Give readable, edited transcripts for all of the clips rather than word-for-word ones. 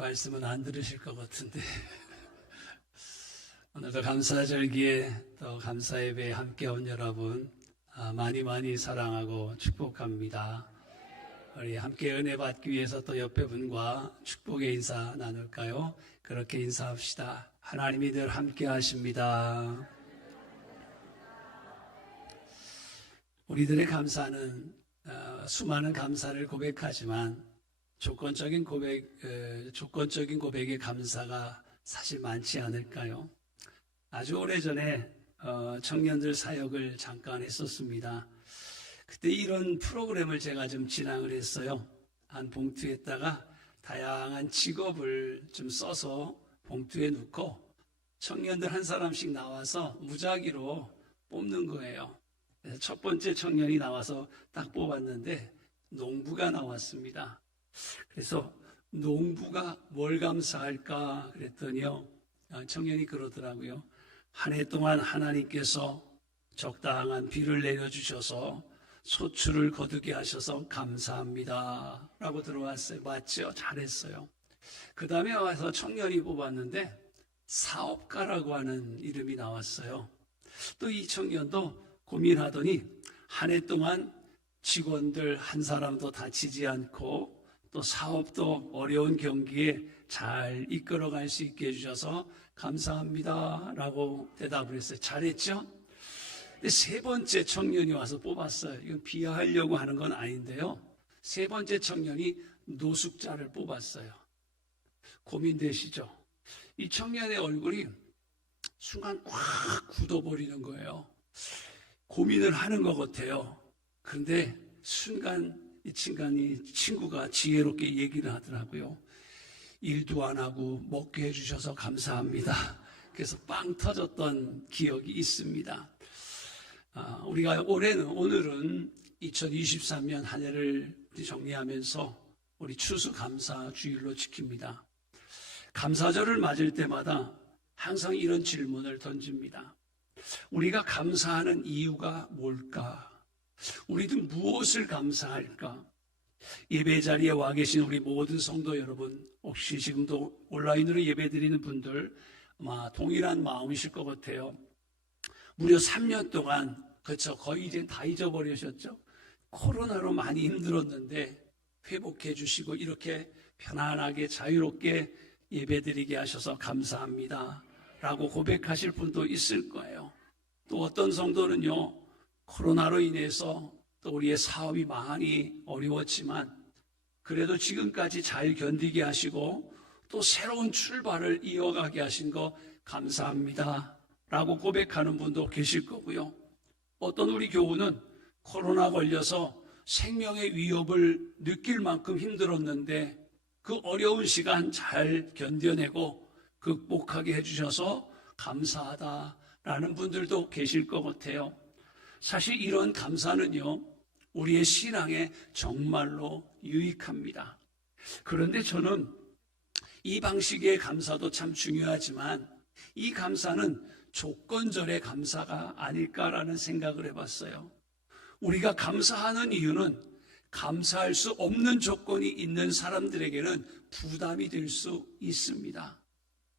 말씀은 안 들으실 것 같은데 오늘도 감사절기에 또 감사예배에 함께 온 여러분 많이 많이 사랑하고 축복합니다. 우리 함께 은혜 받기 위해서 또 옆에 분과 축복의 인사 나눌까요? 그렇게 인사합시다. 하나님이 늘 함께 하십니다. 우리들의 감사는 수많은 감사를 고백하지만 조건적인 고백의 감사가 사실 많지 않을까요? 아주 오래전에 청년들 사역을 잠깐 했었습니다. 그때 이런 프로그램을 제가 좀 진행을 했어요. 한 봉투에다가 다양한 직업을 좀 써서 봉투에 넣고 청년들 한 사람씩 나와서 무작위로 뽑는 거예요. 그래서 첫 번째 청년이 나와서 딱 뽑았는데 농부가 나왔습니다. 그래서 농부가 뭘 감사할까 그랬더니요, 청년이 그러더라고요. 한 해 동안 하나님께서 적당한 비를 내려주셔서 소출을 거두게 하셔서 감사합니다 라고 들어왔어요. 맞죠? 잘했어요. 그 다음에 와서 청년이 뽑았는데 사업가라고 하는 이름이 나왔어요. 또 이 청년도 고민하더니 한 해 동안 직원들 한 사람도 다치지 않고 또 사업도 어려운 경기에 잘 이끌어갈 수 있게 해주셔서 감사합니다 라고 대답을 했어요. 잘했죠? 근데 세 번째 청년이 와서 뽑았어요. 이건 비하하려고 하는 건 아닌데요. 세 번째 청년이 노숙자를 뽑았어요. 고민되시죠? 이 청년의 얼굴이 순간 확 굳어버리는 거예요. 고민을 하는 것 같아요. 그런데 순간 이 친구가 지혜롭게 얘기를 하더라고요. 일도 안 하고 먹게 해주셔서 감사합니다. 그래서 빵 터졌던 기억이 있습니다. 우리가 오늘은 2023년 한 해를 정리하면서 우리 추수감사 주일로 지킵니다. 감사절을 맞을 때마다 항상 이런 질문을 던집니다. 우리가 감사하는 이유가 뭘까? 우리도 무엇을 감사할까? 예배 자리에 와 계신 우리 모든 성도 여러분, 혹시 지금도 온라인으로 예배드리는 분들 아마 동일한 마음이실 것 같아요. 무려 3년 동안 그렇죠, 거의 이제 다 잊어버리셨죠? 코로나로 많이 힘들었는데 회복해 주시고 이렇게 편안하게 자유롭게 예배드리게 하셔서 감사합니다 라고 고백하실 분도 있을 거예요. 또 어떤 성도는요, 코로나로 인해서 또 우리의 사업이 많이 어려웠지만 그래도 지금까지 잘 견디게 하시고 또 새로운 출발을 이어가게 하신 거 감사합니다 라고 고백하는 분도 계실 거고요. 어떤 우리 교우는 코로나 걸려서 생명의 위협을 느낄 만큼 힘들었는데 그 어려운 시간 잘 견뎌내고 극복하게 해주셔서 감사하다라는 분들도 계실 것 같아요. 사실 이런 감사는요, 우리의 신앙에 정말로 유익합니다. 그런데 저는 이 방식의 감사도 참 중요하지만 이 감사는 조건절의 감사가 아닐까라는 생각을 해봤어요. 우리가 감사하는 이유는 감사할 수 없는 조건이 있는 사람들에게는 부담이 될 수 있습니다.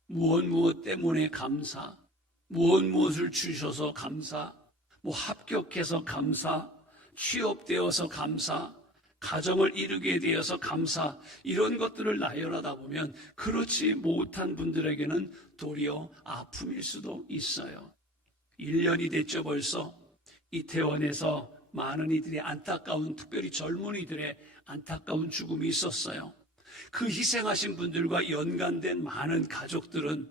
무엇 때문에 감사, 무엇을 주셔서 감사, 합격해서 감사, 취업되어서 감사, 가정을 이루게 되어서 감사, 이런 것들을 나열하다 보면 그렇지 못한 분들에게는 도리어 아픔일 수도 있어요. 1년이 됐죠 벌써. 이태원에서 많은 이들의 안타까운, 특별히 젊은이들의 안타까운 죽음이 있었어요. 그 희생하신 분들과 연관된 많은 가족들은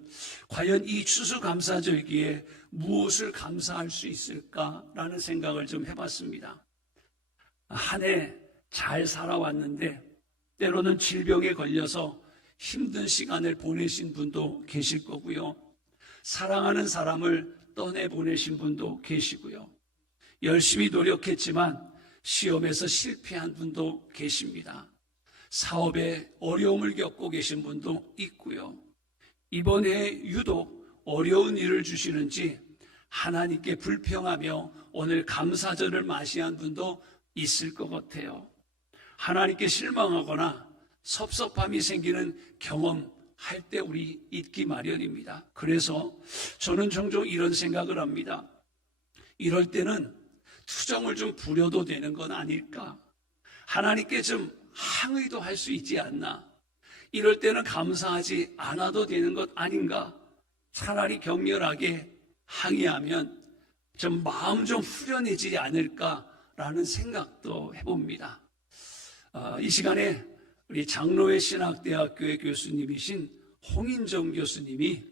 과연 이 추수감사절기에 무엇을 감사할 수 있을까라는 생각을 좀 해봤습니다. 한 해 잘 살아왔는데 때로는 질병에 걸려서 힘든 시간을 보내신 분도 계실 거고요. 사랑하는 사람을 떠내보내신 분도 계시고요. 열심히 노력했지만 시험에서 실패한 분도 계십니다. 사업에 어려움을 겪고 계신 분도 있고요. 이번에 유독 어려운 일을 주시는지 하나님께 불평하며 오늘 감사절을 맞이한 분도 있을 것 같아요. 하나님께 실망하거나 섭섭함이 생기는 경험할 때 우리 잊기 마련입니다. 그래서 저는 종종 이런 생각을 합니다. 이럴 때는 투정을 좀 부려도 되는 건 아닐까? 하나님께 좀 항의도 할 수 있지 않나? 이럴 때는 감사하지 않아도 되는 것 아닌가? 차라리 격렬하게 항의하면 좀 마음 좀 후련해지지 않을까라는 생각도 해봅니다. 이 시간에 우리 장로회 신학대학교의 교수님이신 홍인정 교수님이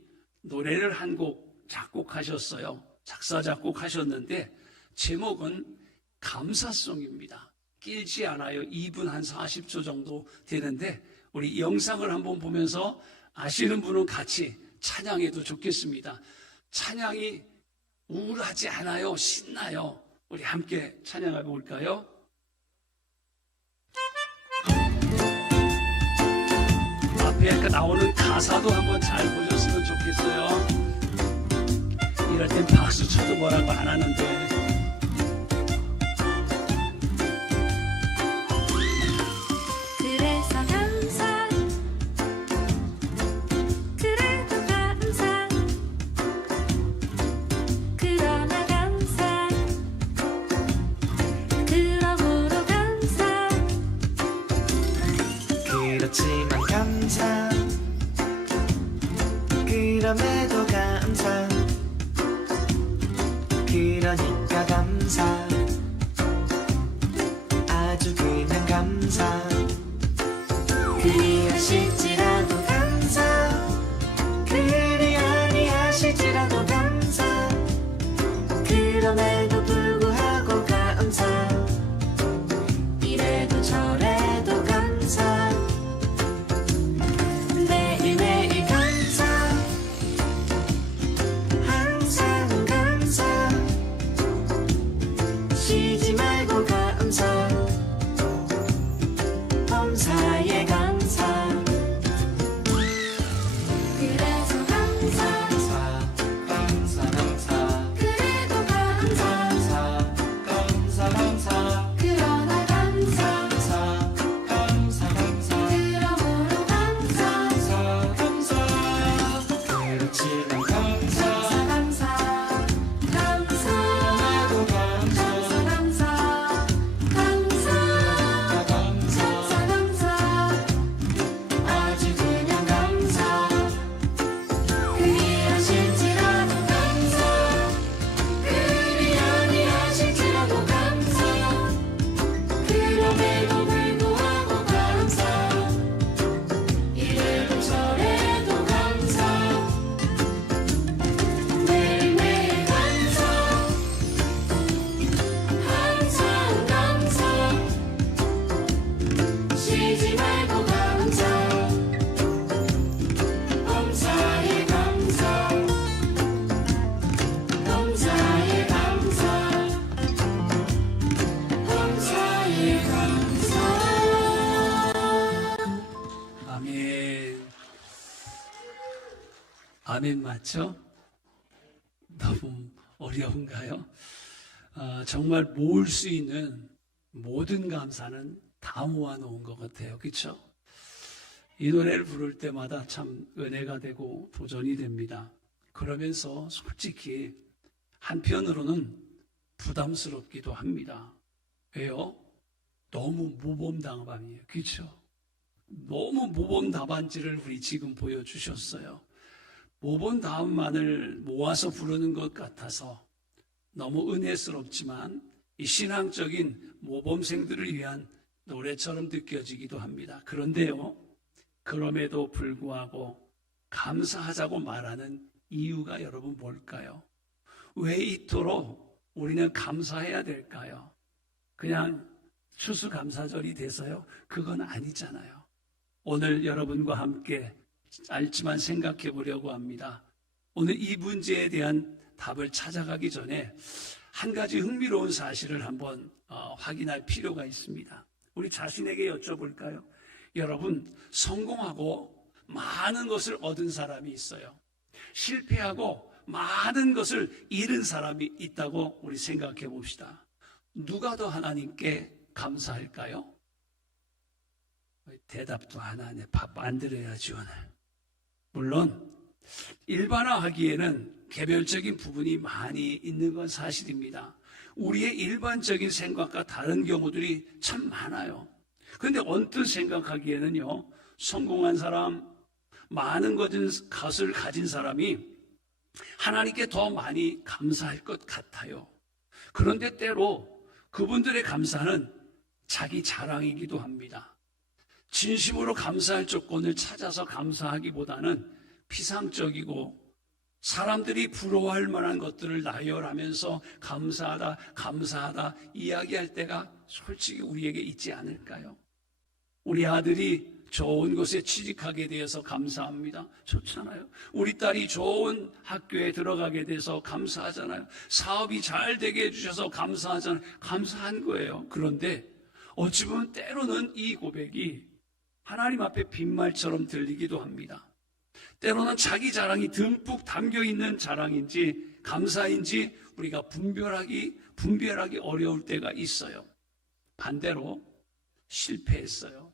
노래를 한 곡 작곡하셨어요. 작사 작곡하셨는데 제목은 감사송입니다. 길지 않아요. 2분 한 40초 정도 되는데 우리 영상을 한번 보면서 아시는 분은 같이 찬양해도 좋겠습니다. 찬양이 우울하지 않아요. 신나요. 우리 함께 찬양해 볼까요? 앞에 나오는 가사도 한번 잘 보셨으면 좋겠어요. 이럴 땐 박수 쳐도 뭐라고 안 하는데. 그래서 감사, 그래도 감사, 그러나 감사, 그러므로 감사. 그렇지만 감사, 그럼에도 감사, 그러니까 감사, 아주 그냥 감사. 그리 하실지라도 감사, 그리 아니하실지라도 감사, 그럼에도 불구하고 감사, 이래도 저래도 감사, 매일매일 감사, 항상 감사, 쉬지 말고 감사, 범사에 감사. 그래서 감사, 감사, 감사, 그래도 감사, 감사, 감사, 그러나 감사, 감사, 감사, 그러므로 감사. 감사, 감사. 그렇지만 감사, 감사, 감사, 그럼에도 감사, 감사, 감사, 감사, 감사, 아주 그냥 감사. 그리 하실지라도 감사, 그리 아니하실지라도 감사, 그럼에도 불구하고 감사, 이래도 저래도 감사, 매일매일 감사, 항상 감사, 쉬지 말고 감사, 범사에 감사, 범사에 감사, 범사에 감사. 아멘. 아멘 맞죠? 너무 어려운가요? 정말 모을 수 있는 모든 감사는 다 모아놓은 것 같아요. 그렇죠? 이 노래를 부를 때마다 참 은혜가 되고 도전이 됩니다. 그러면서 솔직히 한편으로는 부담스럽기도 합니다. 왜요? 너무 모범답안이에요. 그렇죠? 너무 모범 답안지를 우리 지금 보여주셨어요. 모범 답안만을 모아서 부르는 것 같아서 너무 은혜스럽지만 이 신앙적인 모범생들을 위한 노래처럼 느껴지기도 합니다. 그런데요, 그럼에도 불구하고 감사하자고 말하는 이유가 여러분 뭘까요? 왜 이토록 우리는 감사해야 될까요? 그냥 추수감사절이 돼서요? 그건 아니잖아요. 오늘 여러분과 함께 짧지만 생각해 보려고 합니다. 오늘 이 문제에 대한 답을 찾아가기 전에 한 가지 흥미로운 사실을 한번 확인할 필요가 있습니다. 우리 자신에게 여쭤볼까요? 여러분, 성공하고 많은 것을 얻은 사람이 있어요. 실패하고 많은 것을 잃은 사람이 있다고 우리 생각해 봅시다. 누가 더 하나님께 감사할까요? 대답도 안 하네. 밥 만들어야지 오늘. 물론 일반화하기에는 개별적인 부분이 많이 있는 건 사실입니다. 우리의 일반적인 생각과 다른 경우들이 참 많아요. 그런데 언뜻 생각하기에는요, 성공한 사람, 많은 것을 가진 사람이 하나님께 더 많이 감사할 것 같아요. 그런데 때로 그분들의 감사는 자기 자랑이기도 합니다. 진심으로 감사할 조건을 찾아서 감사하기보다는 피상적이고 사람들이 부러워할 만한 것들을 나열하면서 감사하다 이야기할 때가 솔직히 우리에게 있지 않을까요? 우리 아들이 좋은 곳에 취직하게 되어서 감사합니다. 좋잖아요. 우리 딸이 좋은 학교에 들어가게 돼서 감사하잖아요. 사업이 잘 되게 해주셔서 감사하잖아요. 감사한 거예요. 그런데 어찌 보면 때로는 이 고백이 하나님 앞에 빈말처럼 들리기도 합니다. 때로는 자기 자랑이 듬뿍 담겨있는 자랑인지 감사인지 우리가 분별하기 어려울 때가 있어요. 반대로 실패했어요.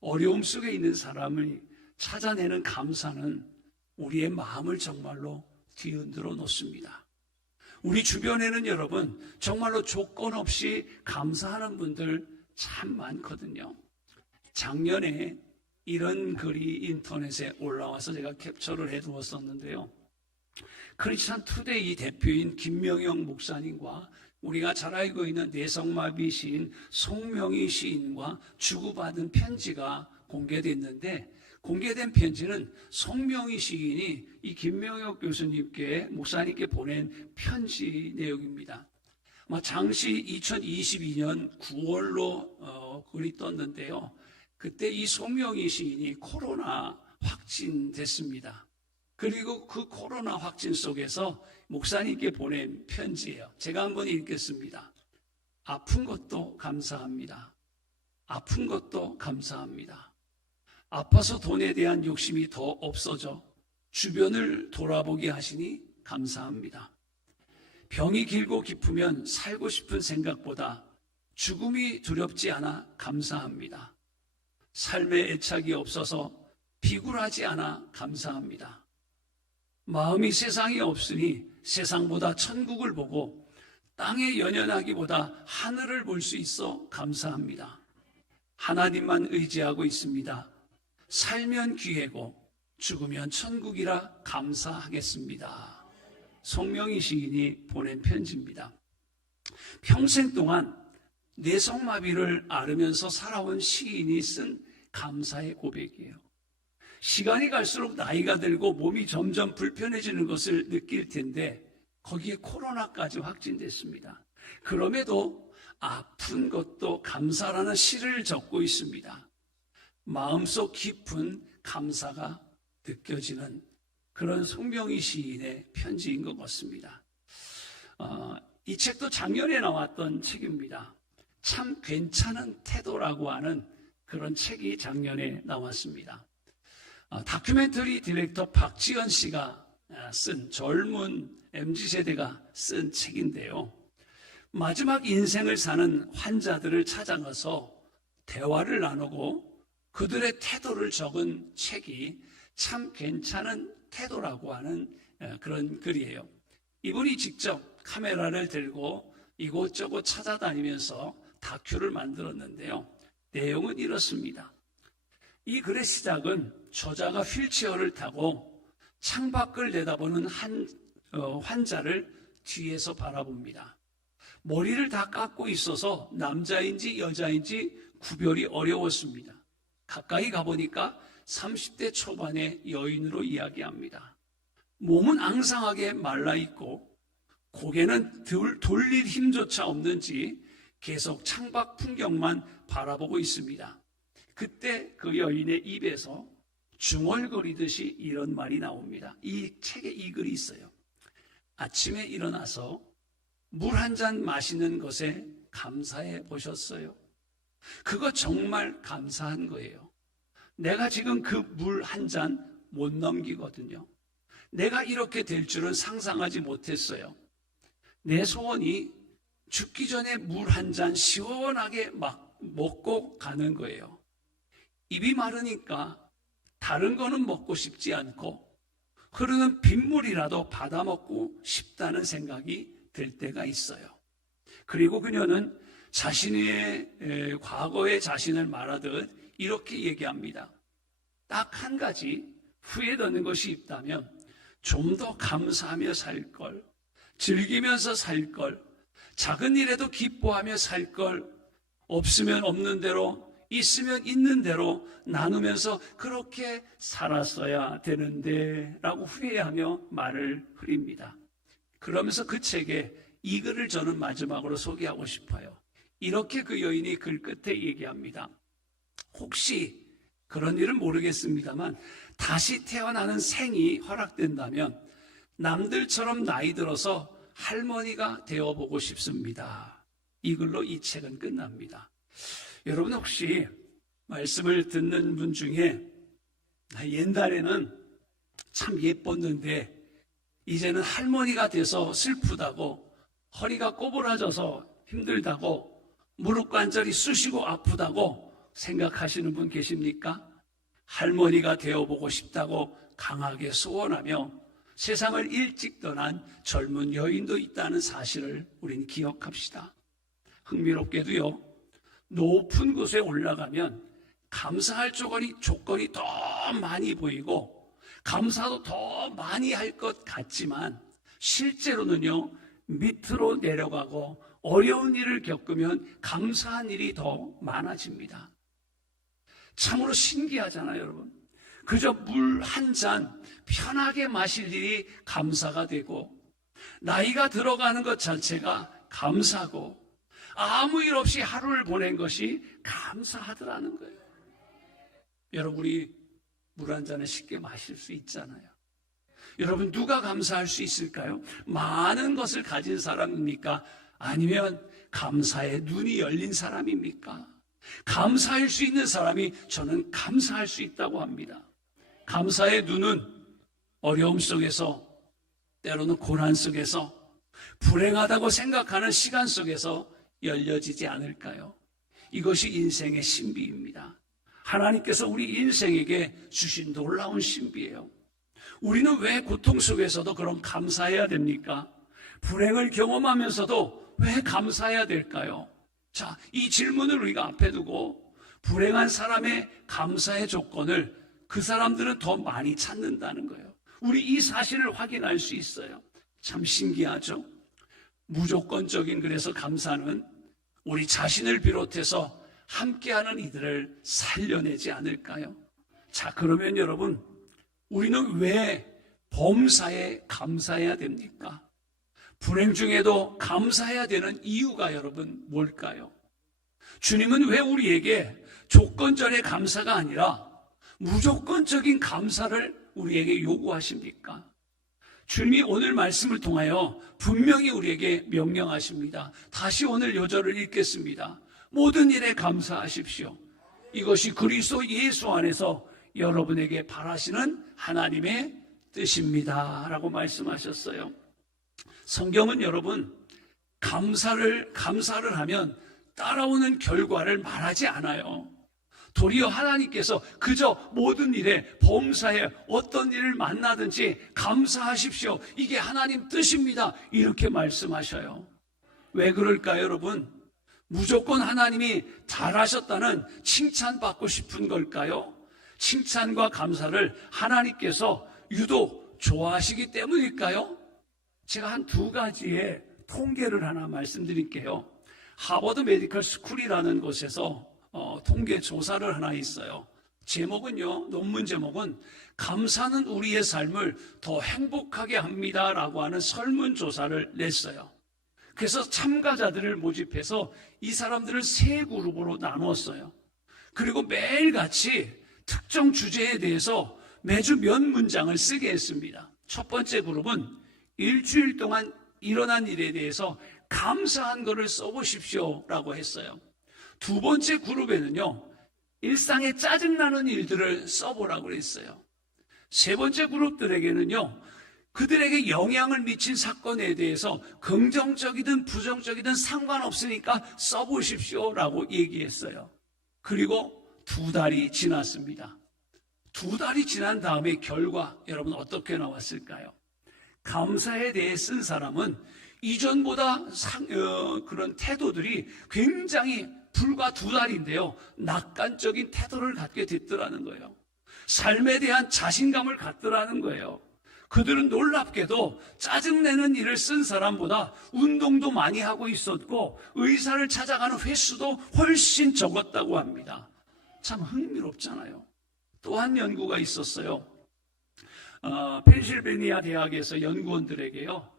어려움 속에 있는 사람을 찾아내는 감사는 우리의 마음을 정말로 뒤흔들어 놓습니다. 우리 주변에는 여러분 정말로 조건 없이 감사하는 분들 참 많거든요. 작년에 이런 글이 인터넷에 올라와서 제가 캡처를 해두었었는데요. 크리스찬 투데이 대표인 김명영 목사님과 우리가 잘 알고 있는 뇌성마비 시인 송명희 시인과 주고받은 편지가 공개됐는데, 공개된 편지는 송명희 시인이 이 김명영 교수님께 목사님께 보낸 편지 내용입니다. 당시 2022년 9월로 글이 떴는데요. 그때 이 송명희 시인이 코로나 확진됐습니다. 그리고 그 코로나 확진 속에서 목사님께 보낸 편지예요. 제가 한번 읽겠습니다. 아픈 것도 감사합니다. 아픈 것도 감사합니다. 아파서 돈에 대한 욕심이 더 없어져 주변을 돌아보게 하시니 감사합니다. 병이 길고 깊으면 살고 싶은 생각보다 죽음이 두렵지 않아 감사합니다. 삶에 애착이 없어서 비굴하지 않아 감사합니다. 마음이 세상에 없으니 세상보다 천국을 보고 땅에 연연하기보다 하늘을 볼 수 있어 감사합니다. 하나님만 의지하고 있습니다. 살면 귀해고 죽으면 천국이라 감사하겠습니다. 송명희 시인이 보낸 편지입니다. 평생 동안 뇌성마비를 앓으면서 살아온 시인이 쓴 감사의 고백이에요. 시간이 갈수록 나이가 들고 몸이 점점 불편해지는 것을 느낄 텐데 거기에 코로나까지 확진됐습니다. 그럼에도 아픈 것도 감사라는 시를 적고 있습니다. 마음속 깊은 감사가 느껴지는 그런 송명희 시인의 편지인 것 같습니다. 이 책도 작년에 나왔던 책입니다. 참 괜찮은 태도라고 하는 그런 책이 작년에 나왔습니다. 다큐멘터리 디렉터 박지연 씨가 쓴 젊은 MZ세대가 쓴 책인데요. 마지막 인생을 사는 환자들을 찾아가서 대화를 나누고 그들의 태도를 적은 책이 참 괜찮은 태도라고 하는 그런 글이에요. 이분이 직접 카메라를 들고 이곳저곳 찾아다니면서 다큐를 만들었는데요. 내용은 이렇습니다. 이 글의 시작은 저자가 휠체어를 타고 창밖을 내다보는 한 환자를 뒤에서 바라봅니다. 머리를 다 깎고 있어서 남자인지 여자인지 구별이 어려웠습니다. 가까이 가보니까 30대 초반의 여인으로 이야기합니다. 몸은 앙상하게 말라있고 고개는 돌릴 힘조차 없는지 계속 창밖 풍경만 바라보고 있습니다. 그때 그 여인의 입에서 중얼거리듯이 이런 말이 나옵니다. 이 책에 이 글이 있어요. 아침에 일어나서 물 한 잔 마시는 것에 감사해 보셨어요? 그거 정말 감사한 거예요. 내가 지금 그 물 한 잔 못 넘기거든요. 내가 이렇게 될 줄은 상상하지 못했어요. 내 소원이 죽기 전에 물 한 잔 시원하게 막 먹고 가는 거예요. 입이 마르니까 다른 거는 먹고 싶지 않고 흐르는 빗물이라도 받아 먹고 싶다는 생각이 들 때가 있어요. 그리고 그녀는 자신의 과거의 자신을 말하듯 이렇게 얘기합니다. 딱 한 가지 후회되는 것이 있다면 좀 더 감사하며 살 걸, 즐기면서 살 걸, 작은 일에도 기뻐하며 살 걸, 없으면 없는 대로, 있으면 있는 대로 나누면서 그렇게 살았어야 되는데 라고 후회하며 말을 흐립니다. 그러면서 그 책에 이 글을 저는 마지막으로 소개하고 싶어요. 이렇게 그 여인이 글 끝에 얘기합니다. 혹시 그런 일은 모르겠습니다만 다시 태어나는 생이 허락된다면 남들처럼 나이 들어서 할머니가 되어보고 싶습니다. 이 글로 이 책은 끝납니다. 여러분 혹시 말씀을 듣는 분 중에 옛날에는 참 예뻤는데 이제는 할머니가 돼서 슬프다고, 허리가 꼬부라져서 힘들다고, 무릎 관절이 쑤시고 아프다고 생각하시는 분 계십니까? 할머니가 되어보고 싶다고 강하게 소원하며 세상을 일찍 떠난 젊은 여인도 있다는 사실을 우린 기억합시다. 흥미롭게도요, 높은 곳에 올라가면 감사할 조건이 더 많이 보이고 감사도 더 많이 할 것 같지만 실제로는요, 밑으로 내려가고 어려운 일을 겪으면 감사한 일이 더 많아집니다. 참으로 신기하잖아요, 여러분. 그저 물 한 잔 편하게 마실 일이 감사가 되고 나이가 들어가는 것 자체가 감사고 아무 일 없이 하루를 보낸 것이 감사하더라는 거예요. 여러분이 물 한 잔을 쉽게 마실 수 있잖아요. 여러분 누가 감사할 수 있을까요? 많은 것을 가진 사람입니까? 아니면 감사의 눈이 열린 사람입니까? 감사할 수 있는 사람이 저는 감사할 수 있다고 합니다. 감사의 눈은 어려움 속에서, 때로는 고난 속에서, 불행하다고 생각하는 시간 속에서 열려지지 않을까요? 이것이 인생의 신비입니다. 하나님께서 우리 인생에게 주신 놀라운 신비예요. 우리는 왜 고통 속에서도 그런 감사해야 됩니까? 불행을 경험하면서도 왜 감사해야 될까요? 자, 이 질문을 우리가 앞에 두고 불행한 사람의 감사의 조건을 그 사람들은 더 많이 찾는다는 거예요. 우리 이 사실을 확인할 수 있어요. 참 신기하죠? 무조건적인 그래서 감사는 우리 자신을 비롯해서 함께하는 이들을 살려내지 않을까요? 자, 그러면 여러분, 우리는 왜 범사에 감사해야 됩니까? 불행 중에도 감사해야 되는 이유가 여러분 뭘까요? 주님은 왜 우리에게 조건전의 감사가 아니라 무조건적인 감사를 우리에게 요구하십니까? 주님이 오늘 말씀을 통하여 분명히 우리에게 명령하십니다. 다시 오늘 요절을 읽겠습니다. 모든 일에 감사하십시오. 이것이 그리스도 예수 안에서 여러분에게 바라시는 하나님의 뜻입니다. 라고 말씀하셨어요. 성경은 여러분, 감사를 하면 따라오는 결과를 말하지 않아요. 도리어 하나님께서 그저 모든 일에 범사에 어떤 일을 만나든지 감사하십시오. 이게 하나님 뜻입니다. 이렇게 말씀하셔요. 왜 그럴까요, 여러분? 무조건 하나님이 잘하셨다는 칭찬받고 싶은 걸까요? 칭찬과 감사를 하나님께서 유독 좋아하시기 때문일까요? 제가 한 두 가지의 통계를 하나 말씀드릴게요. 하버드 메디컬 스쿨이라는 곳에서 통계 조사를 하나 있어요. 제목은요, 논문 제목은 감사는 우리의 삶을 더 행복하게 합니다 라고 하는 설문조사를 냈어요. 그래서 참가자들을 모집해서 이 사람들을 세 그룹으로 나누었어요. 그리고 매일같이 특정 주제에 대해서 매주 몇 문장을 쓰게 했습니다. 첫 번째 그룹은 일주일 동안 일어난 일에 대해서 감사한 것을 써보십시오 라고 했어요. 두 번째 그룹에는요, 일상에 짜증나는 일들을 써보라고 했어요. 세 번째 그룹들에게는요, 그들에게 영향을 미친 사건에 대해서 긍정적이든 부정적이든 상관없으니까 써보십시오 라고 얘기했어요. 그리고 2달이 지났습니다. 2달이 지난 다음에 결과 여러분 어떻게 나왔을까요? 감사에 대해 쓴 사람은 이전보다 그런 태도들이 굉장히 불과 2달인데요. 낙관적인 태도를 갖게 됐더라는 거예요. 삶에 대한 자신감을 갖더라는 거예요. 그들은 놀랍게도 짜증내는 일을 쓴 사람보다 운동도 많이 하고 있었고 의사를 찾아가는 횟수도 훨씬 적었다고 합니다. 참 흥미롭잖아요. 또 한 연구가 있었어요. 펜실베니아 대학에서 연구원들에게요.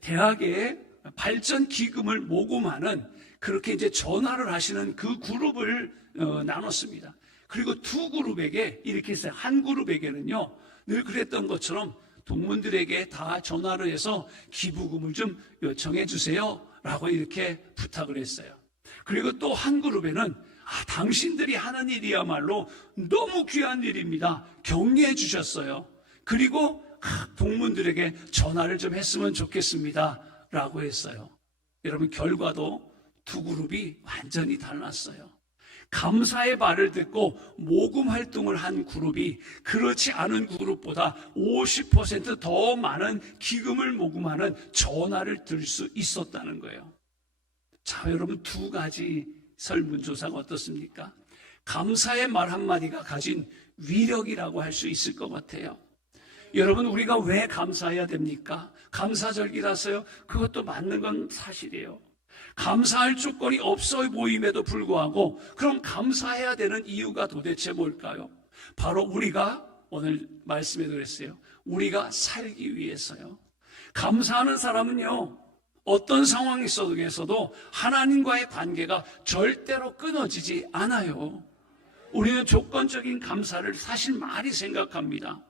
대학의 발전 기금을 모금하는 그렇게 이제 전화를 하시는 그 그룹을 나눴습니다. 그리고 두 그룹에게 이렇게 했어요. 한 그룹에게는요, 늘 그랬던 것처럼 동문들에게 다 전화를 해서 기부금을 좀 요청해 주세요 라고 이렇게 부탁을 했어요. 그리고 또 한 그룹에는 당신들이 하는 일이야말로 너무 귀한 일입니다. 격려해 주셨어요. 그리고 동문들에게 전화를 좀 했으면 좋겠습니다 라고 했어요. 여러분, 결과도 두 그룹이 완전히 달랐어요. 감사의 말을 듣고 모금 활동을 한 그룹이 그렇지 않은 그룹보다 50% 더 많은 기금을 모금하는 전화를 들 수 있었다는 거예요. 자, 여러분, 두 가지 설문조사가 어떻습니까? 감사의 말 한마디가 가진 위력이라고 할 수 있을 것 같아요. 여러분, 우리가 왜 감사해야 됩니까? 감사절기라서요? 그것도 맞는 건 사실이에요. 감사할 조건이 없어 보임에도 불구하고 그럼 감사해야 되는 이유가 도대체 뭘까요? 바로 우리가 오늘 말씀에도 그랬어요. 우리가 살기 위해서요. 감사하는 사람은요, 어떤 상황이 속에서도 하나님과의 관계가 절대로 끊어지지 않아요. 우리는 조건적인 감사를 사실 많이 생각합니다.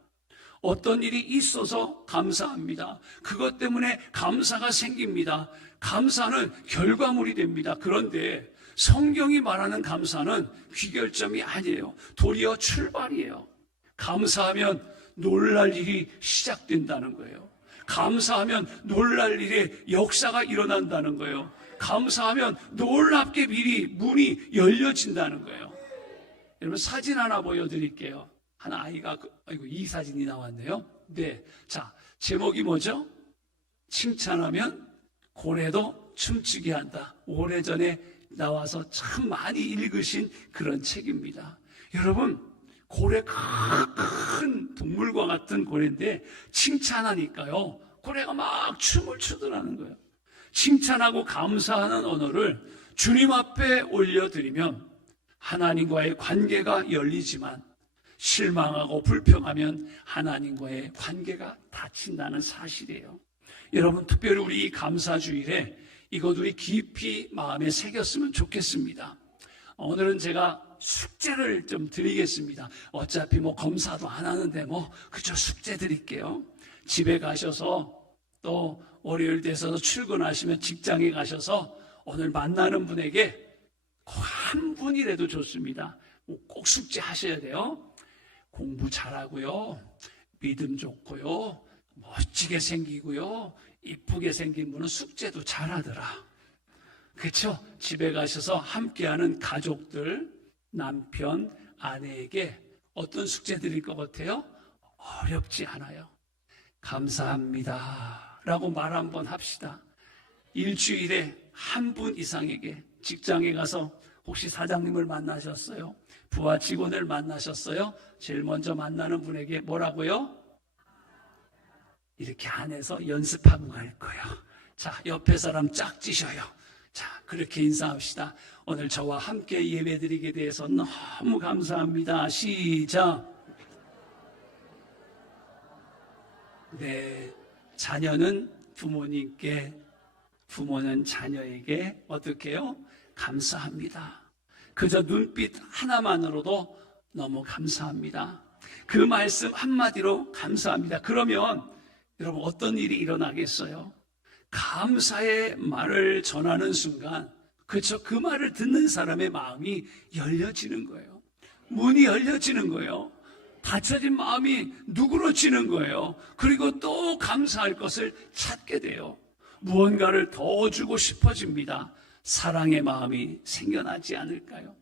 어떤 일이 있어서 감사합니다. 그것 때문에 감사가 생깁니다. 감사는 결과물이 됩니다. 그런데 성경이 말하는 감사는 귀결점이 아니에요. 도리어 출발이에요. 감사하면 놀랄 일이 시작된다는 거예요. 감사하면 놀랄 일의 역사가 일어난다는 거예요. 감사하면 놀랍게 미리 문이 열려진다는 거예요. 여러분, 사진 하나 보여드릴게요. 한 아이가, 아이고, 이 사진이 나왔네요. 네. 자, 제목이 뭐죠? 칭찬하면 고래도 춤추게 한다. 오래전에 나와서 참 많이 읽으신 그런 책입니다. 여러분, 고래 큰 동물과 같은 고래인데 칭찬하니까요, 고래가 막 춤을 추더라는 거예요. 칭찬하고 감사하는 언어를 주님 앞에 올려드리면 하나님과의 관계가 열리지만 실망하고 불평하면 하나님과의 관계가 닫힌다는 사실이에요. 여러분, 특별히 우리 이 감사주일에 이것 우리 깊이 마음에 새겼으면 좋겠습니다. 오늘은 제가 숙제를 좀 드리겠습니다. 어차피 검사도 안 하는데 그저 숙제 드릴게요. 집에 가셔서 또 월요일 돼서 출근하시면 직장에 가셔서 오늘 만나는 분에게 꼭 한 분이라도 좋습니다. 꼭 숙제 하셔야 돼요. 공부 잘하고요, 믿음 좋고요, 멋지게 생기고요, 이쁘게 생긴 분은 숙제도 잘하더라. 그렇죠? 집에 가셔서 함께하는 가족들, 남편, 아내에게 어떤 숙제 드릴 것 같아요? 어렵지 않아요. 감사합니다 라고 말 한번 합시다. 일주일에 한 분 이상에게 직장에 가서 혹시 사장님을 만나셨어요? 부하 직원을 만나셨어요? 제일 먼저 만나는 분에게 뭐라고요? 이렇게 안에서 연습하고 갈 거예요. 자, 옆에 사람 짝지셔요. 자, 그렇게 인사합시다. 오늘 저와 함께 예배드리게 돼서 너무 감사합니다. 시작. 네, 자녀는 부모님께, 부모는 자녀에게 어떻게 해요? 감사합니다. 그저 눈빛 하나만으로도 너무 감사합니다. 그 말씀 한마디로 감사합니다. 그러면 여러분, 어떤 일이 일어나겠어요? 감사의 말을 전하는 순간, 그렇죠? 그 말을 듣는 사람의 마음이 열려지는 거예요. 문이 열려지는 거예요. 닫혀진 마음이 누그러지는 거예요. 그리고 또 감사할 것을 찾게 돼요. 무언가를 더 주고 싶어집니다. 사랑의 마음이 생겨나지 않을까요?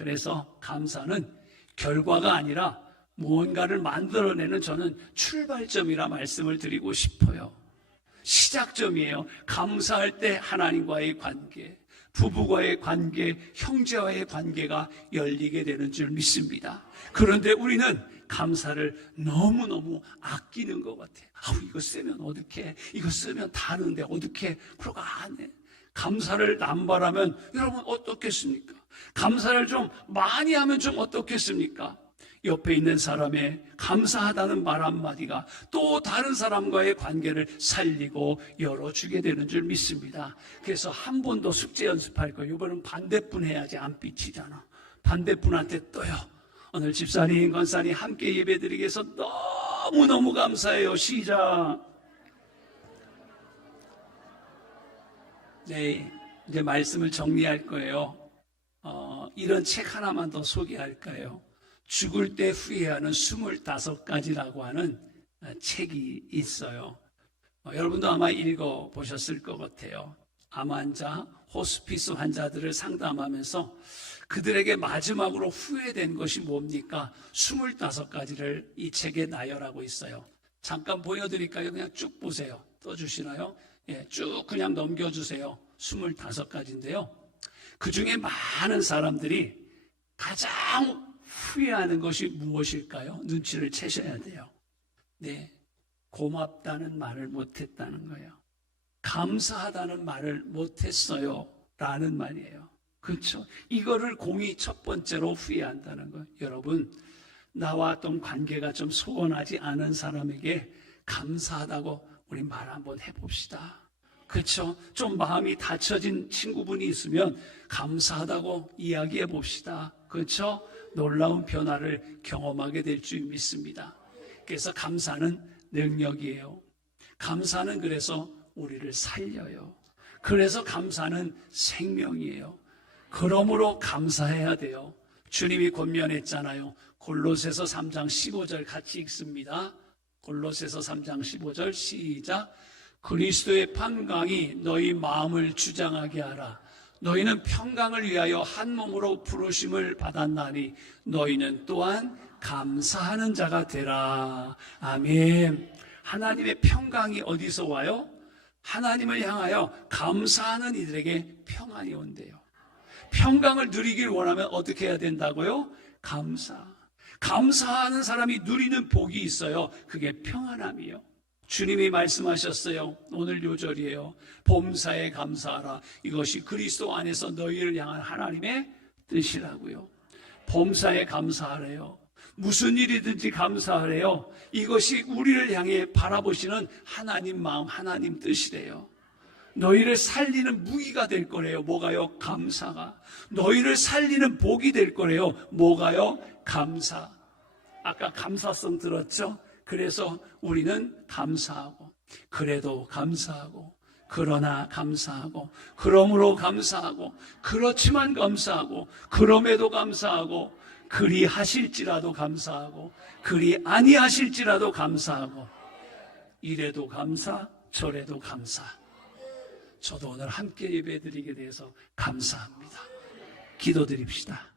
그래서 감사는 결과가 아니라 무언가를 만들어내는 저는 출발점이라 말씀을 드리고 싶어요. 시작점이에요. 감사할 때 하나님과의 관계, 부부와의 관계, 형제와의 관계가 열리게 되는 줄 믿습니다. 그런데 우리는 감사를 너무너무 아끼는 것 같아요. 이거 쓰면 어떡해? 이거 쓰면 다른데 어떡해? 그러고 안 해. 감사를 남발하면 여러분 어떻겠습니까? 감사를 좀 많이 하면 좀 어떻겠습니까? 옆에 있는 사람의 감사하다는 말 한마디가 또 다른 사람과의 관계를 살리고 열어주게 되는 줄 믿습니다. 그래서 한 번 더 숙제 연습할 거예요. 이번엔 반대분 해야지 안 삐치잖아. 반대분한테 또요. 오늘 집사님, 권사님 함께 예배드리기 위해서 너무너무 감사해요. 시작. 네, 이제 말씀을 정리할 거예요. 이런 책 하나만 더 소개할까요? 죽을 때 후회하는 25가지라고 하는 책이 있어요. 여러분도 아마 읽어보셨을 것 같아요. 암 환자, 호스피스 환자들을 상담하면서 그들에게 마지막으로 후회된 것이 뭡니까? 25가지를 이 책에 나열하고 있어요. 잠깐 보여드릴까요? 그냥 쭉 보세요. 떠주시나요? 예, 쭉 그냥 넘겨주세요. 25가지인데요. 그 중에 많은 사람들이 가장 후회하는 것이 무엇일까요? 눈치를 채셔야 돼요. 네, 고맙다는 말을 못했다는 거예요. 감사하다는 말을 못했어요 라는 말이에요. 그렇죠? 이거를 공이 첫 번째로 후회한다는 거예요. 여러분, 나와 어떤 관계가 좀 소원하지 않은 사람에게 감사하다고 우리 말 한번 해봅시다. 그렇죠? 좀 마음이 닫혀진 친구분이 있으면 감사하다고 이야기해 봅시다. 그렇죠? 놀라운 변화를 경험하게 될 줄 믿습니다. 그래서 감사는 능력이에요. 감사는 그래서 우리를 살려요. 그래서 감사는 생명이에요. 그러므로 감사해야 돼요. 주님이 권면했잖아요. 골로새서 3장 15절 같이 읽습니다. 골로새서 3장 15절 시작. 그리스도의 평강이 너희 마음을 주장하게 하라. 너희는 평강을 위하여 한 몸으로 부르심을 받았나니 너희는 또한 감사하는 자가 되라. 아멘. 하나님의 평강이 어디서 와요? 하나님을 향하여 감사하는 이들에게 평안이 온대요. 평강을 누리길 원하면 어떻게 해야 된다고요? 감사하는 사람이 누리는 복이 있어요. 그게 평안함이요. 주님이 말씀하셨어요. 오늘 요절이에요. 범사에 감사하라. 이것이 그리스도 안에서 너희를 향한 하나님의 뜻이라고요. 범사에 감사하래요. 무슨 일이든지 감사하래요. 이것이 우리를 향해 바라보시는 하나님 마음, 하나님 뜻이래요. 너희를 살리는 무기가 될 거래요. 뭐가요? 감사가. 너희를 살리는 복이 될 거래요. 뭐가요? 감사. 아까 감사성 들었죠? 그래서 우리는 감사하고, 그래도 감사하고, 그러나 감사하고, 그러므로 감사하고, 그렇지만 감사하고, 그럼에도 감사하고, 그리 하실지라도 감사하고, 그리 아니하실지라도 감사하고, 이래도 감사, 저래도 감사. 저도 오늘 함께 예배드리게 돼서 감사합니다. 기도드립시다.